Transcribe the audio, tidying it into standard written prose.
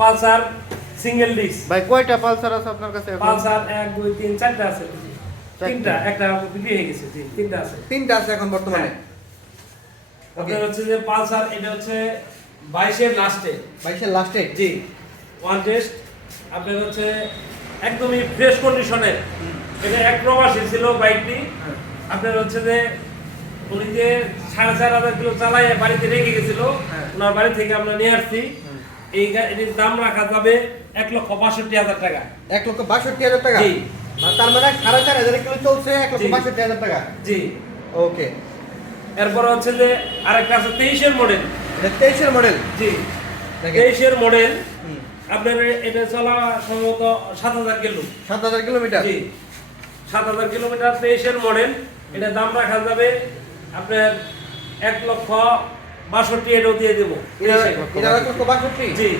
Pulsar single disc. ভাই কয়টা Pulsar আছে আপনার কাছে এখন? পালসার 1 2 3 4টা আছে। তিনটা, একটা বিক্রি হয়ে গেছে। জি, তিনটা আছে। তিনটা আছে এখন বর্তমানে। আপনার হচ্ছে যে পালসার, এটা হচ্ছে 22 এর লাস্টে। 22 এর লাস্টে? জি, ওয়ান টেস্ট। আপনার হচ্ছে একদমই ফ্রেশ কন্ডিশনের। এটা এক প্রবাসী ছিল বাইকটি। আপনার হচ্ছে যে উনি যে 4,500 কিলো চালায় বাড়িতে রেখে গেছিল, ওনার বাড়ি থেকে আমরা নিয়ে আসছি। এটির দাম রাখা যাবে 1,62,000 টাকা। 1,62,000 টাকা? জি। তার মানে 4,500 কিলো চলছে 1,62,000 টাকা? জি। ওকে। এরপর হচ্ছে যে আরেকটা আছে 23 এর মডেল। এটা 23 এর মডেল? জি, 23 এর মডেল। আপনার এটা চলা সম্ভবত 7,000 কিলো। 7,000 কিলোমিটার? জি, 7,000 কিলোমিটার, 23 এর মডেল। এটা দাম রাখা যাবে আপনার 1,62,000, এটাও দিয়ে দেবো। এটা 1,62,000? জি।